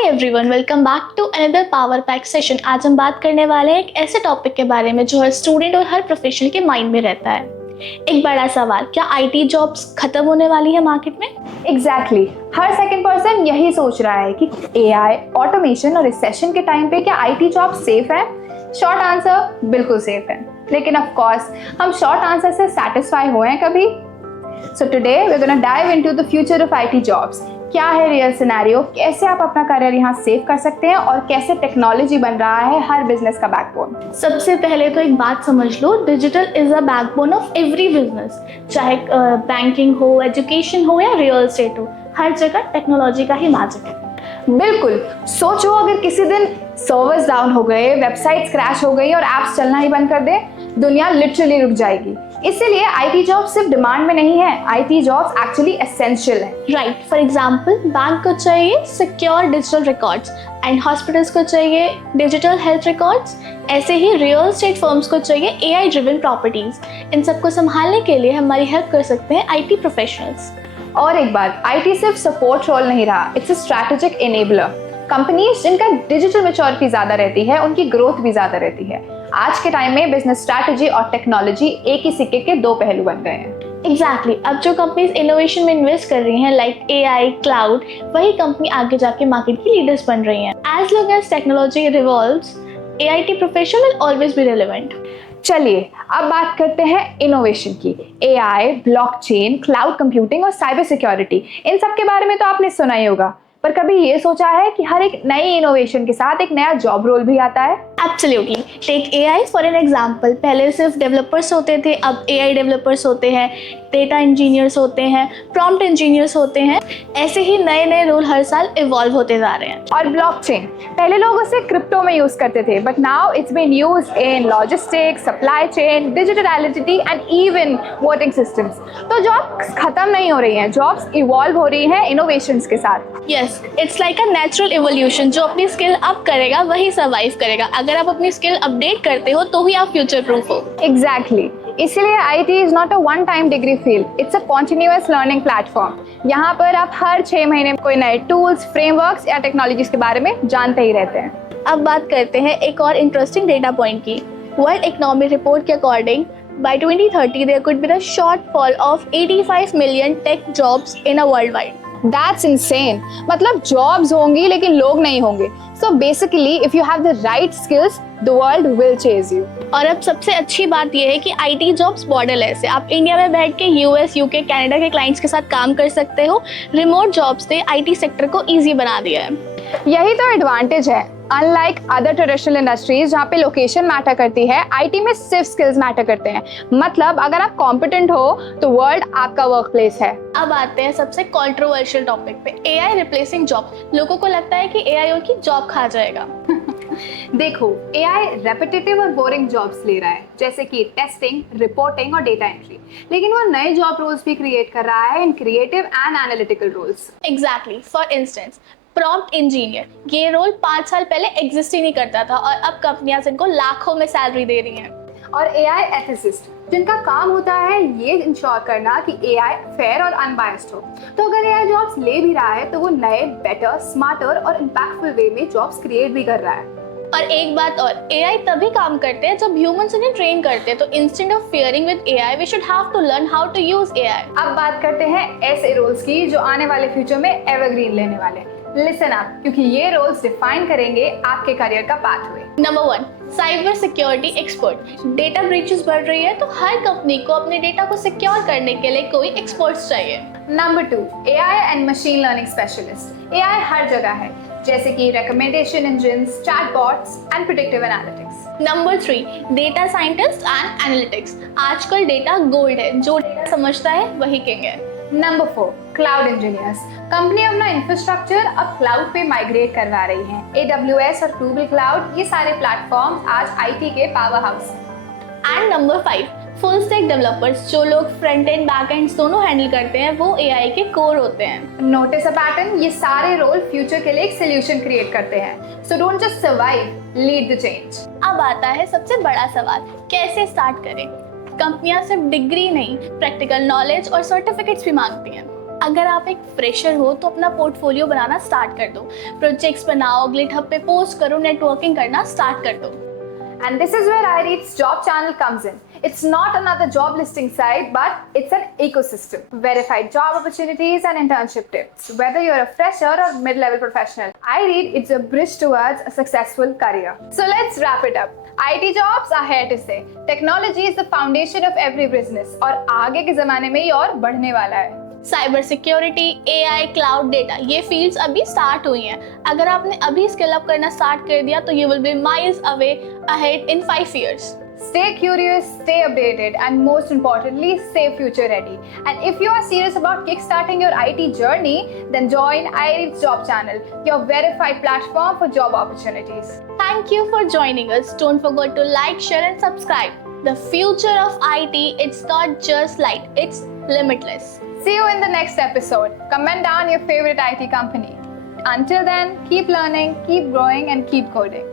Hi everyone, welcome back to another power pack session. आज हम बात करने वाले हैं एक ऐसे टॉपिक के बारे में जो हर स्टूडेंट और हर प्रोफेशनल के माइंड में रहता है। एक बड़ा सवाल, क्या आईटी जॉब्स खत्म होने वाली है मार्केट में? एग्जैक्टली हर सेकंड पर्सन यही सोच रहा है कि एआई, ऑटोमेशन और रिसेशन के टाइम पे क्या आईटी जॉब सेफ है? शॉर्ट आंसर, बिल्कुल सेफ है। लेकिन ऑफ कोर्स हम शॉर्ट आंसर से सेटिस्फाई हुए हैं कभी? So today we are gonna dive into the future of IT jobs. क्या है रियल सिनेरियो, कैसे आप अपना करियर यहाँ सेव कर सकते हैं और कैसे टेक्नोलॉजी बन रहा है हर बिजनेस का बैकबोन। सबसे पहले तो एक बात समझ लो, digital is a backbone of every business. चाहे बैंकिंग हो, एजुकेशन हो या रियल एस्टेट हो, हर जगह टेक्नोलॉजी का ही मैजिक है। बिल्कुल, सोचो अगर किसी दिन सर्वर्स डाउन हो गए, वेबसाइट्स क्रैश हो गई और ऐप्स चलना ही बंद कर दे, दुनिया लिटरली रुक जाएगी। इसीलिए आईटी जॉब सिर्फ डिमांड में नहीं है, आईटी जॉब्स एक्चुअली एसेंशियल है। राइट, फॉर एग्जाम्पल बैंक को चाहिए secure digital records and hospitals को चाहिए डिजिटल हेल्थ रिकॉर्ड्स। ऐसे ही रियल एस्टेट फर्म्स को चाहिए एआई ड्रिवन प्रॉपर्टीज। इन सबको संभालने के लिए हमारी हेल्प कर सकते हैं आईटी प्रोफेशनल्स। और एक बात, आईटी सिर्फ सपोर्ट रोल नहीं रहा, it's a strategic enabler. Companies जिनका डिजिटल मैच्योरिटी ज्यादा रहती है, उनकी ग्रोथ भी ज्यादा रहती है। आज के टाइम में बिजनेस स्ट्रैटेजी और टेक्नोलॉजी एक ही सिक्के के दो पहलू बन गए हैं। एग्जैक्टली, अब जो कंपनीज इनोवेशन में इन्वेस्ट कर रही हैं लाइक एआई, क्लाउड, वही कंपनी आगे जाके मार्केट की लीडर्स बन रही हैं। As long as technology revolves, an IT profession will always be relevant. चलिए अब बात करते हैं इनोवेशन की। एआई, ब्लॉकचेन, क्लाउड कंप्यूटिंग और साइबर सिक्योरिटी, इन सब के बारे में तो आपने सुना ही होगा, पर कभी ये सोचा है कि हर एक नई इनोवेशन के साथ एक नया जॉब रोल भी आता है? Absolutely, take AI for an example. पहले सिर्फ डेवलपर्स होते थे, अब एआई डेवलपर्स होते हैं, डेटा इंजीनियर्स होते हैं, प्रॉम्प्ट इंजीनियर्स होते हैं। ऐसे ही नए नए रोल हर साल इवॉल्व होते जा रहे हैं। और ब्लॉकचेन, पहले लोग उसे क्रिप्टो में यूज करते थे, but now it's been used in logistics, supply chain, digital identity and even voting systems. तो जॉब्स खत्म नहीं हो रही हैं, जॉब्स इवॉल्व हो रही हैं इनोवेशंस के साथ। Yes, it's like a natural evolution. जो अपनी स्किल अप करेगा वही सर्वाइव करेगा। अगर आप अपनी स्किल अपडेट करते हो तो ही आप फ्यूचर प्रूफ हो। एग्जैक्टली, इसीलिए IT is not a one time degree field, it's a continuous learning platform. यहाँ पर आप हर 6 महीने में कोई नए टूल्स, फ्रेमवर्क्स या टेक्नोलॉजीज के बारे में जानते ही रहते हैं। अब बात करते हैं एक और इंटरेस्टिंग डेटा पॉइंट की। वर्ल्ड इकोनॉमिक रिपोर्ट के according by 2030 there could be the shortfall of 85 million tech jobs in a worldwide. That's insane. मतलब जॉब्स होंगी लेकिन लोग नहीं होंगे। So basically, if you have the right skills, the world will chase you. और अब सबसे अच्छी बात यह है कि आईटी जॉब्स बॉर्डरलेस है। आप इंडिया में बैठ के यूएस, यूके, कनाडा के क्लाइंट्स के साथ काम कर सकते हो। रिमोट जॉब्स ने आईटी सेक्टर को इजी बना दिया है। यही तो एडवांटेज है। अनलाइक अदर ट्रेडिशनल इंडस्ट्रीज जहाँ पे लोकेशन मैटर करती है, आईटी में सिर्फ स्किल्स मैटर करते हैं। मतलब अगर आप कॉम्पिटेंट हो तो वर्ल्ड आपका वर्क प्लेस है। अब आते हैं सबसे कंट्रोवर्शियल टॉपिक पे, एआई रिप्लेसिंग जॉब। लोगों को लगता है कि एआई उनकी जॉब खा जाएगा। देखो, एआई रेपिटेटिव और बोरिंग जॉब्स ले रहा है, जैसे कि टेस्टिंग, रिपोर्टिंग और डेटा एंट्री, लेकिन वो नए जॉब रोल्स भी क्रिएट कर रहा है in creative and analytical roles. Exactly, for instance prompt engineer, ये रोल 5 साल पहले एग्जिस्ट ही नहीं करता था और अब कंपनियां इनको लाखों में सैलरी दे रही हैं। और एआई एथिसिस्ट, जिनका काम होता है ये इंश्योर करना कि एआई फेयर और अनबायस्ड हो। तो अगर एआई जॉब्स ले भी रहा है तो वो नए, बेटर, स्मार्टर और इम्पैक्टफुल वे में जॉब्स क्रिएट भी कर रहा है। और एक बात और, एआई तभी काम करते हैं जब ह्यूमंस इन्हें ट्रेन करते हैं। तो instead of fearing with AI, we should have to learn how to use AI. अब बात करते हैं ऐसे रोल्स की जो आने वाले फ्यूचर में एवरग्रीन लेने वाले। लिसन अप, क्योंकि ये रोल्स डिफाइन करेंगे आपके करियर का pathway. Number 1, cyber security expert. Data breaches बढ़ रही है तो हर कंपनी को अपने डेटा को सिक्योर करने के लिए कोई एक्सपर्ट्स चाहिए। Number 2, AI and machine learning specialist. AI हर जगह है, जैसे कि recommendation engines, chatbots and predictive analytics. Number 3, data scientist and analytics. आजकल डेटा गोल्ड है, जो डेटा समझता है वही किंग है। Number 4, cloud engineers. कंपनी अपना इंफ्रास्ट्रक्चर अब क्लाउड पे माइग्रेट करवा रही है। AWS और गूगल क्लाउड, ये सारे प्लेटफॉर्म्स आज आईटी के पावर हाउस हैं। And number 5, full stack developers. जो लोग फ्रंट एंड बैक एंड दोनों हैंडल करते हैं, वो एआई के कोर होते हैं। नोटिस अ पैटर्न, ये सारे रोल फ्यूचर के लिए एक सोल्यूशन क्रिएट करते हैं। So don't just survive, lead the change. अब आता है सबसे बड़ा सवाल, कैसे स्टार्ट करें? कंपनियां सिर्फ डिग्री नहीं, प्रैक्टिकल नॉलेज और सर्टिफिकेट्स भी मांगती हैं। अगर आप एक फ्रेशर हो तो अपना पोर्टफोलियो बनाना स्टार्ट कर दो, प्रोजेक्ट्स बनाओ, गिटहब पे पोस्ट करो, नेटवर्किंग करना स्टार्ट कर दो। And this is where iRead's job channel comes in. It's not another job listing site, but it's an ecosystem. Verified job opportunities and internship tips. Whether you're a fresher or mid-level professional, iRead it's a bridge towards a successful career. So let's wrap it up. IT jobs are here to stay. Technology is the foundation of every business. और आगे के ज़माने में ये और बढ़ने वाला है। Cyber security, AI, cloud, data, ये फील्ड्स अभी स्टार्ट हुई हैं। अगर आपने अभी स्किल अप करना स्टार्ट कर दिया तो you will be miles away ahead in 5 years. Stay curious, stay updated, and most importantly, stay future ready. And if you are serious about kickstarting your IT journey, then join iRead's Job Channel, your verified platform for job opportunities. Thank you for joining us. Don't forget to like, share, and subscribe. The future of IT, it's not just light, it's limitless. See you in the next episode. Comment down your favorite IT company. Until then, keep learning, keep growing, and keep coding.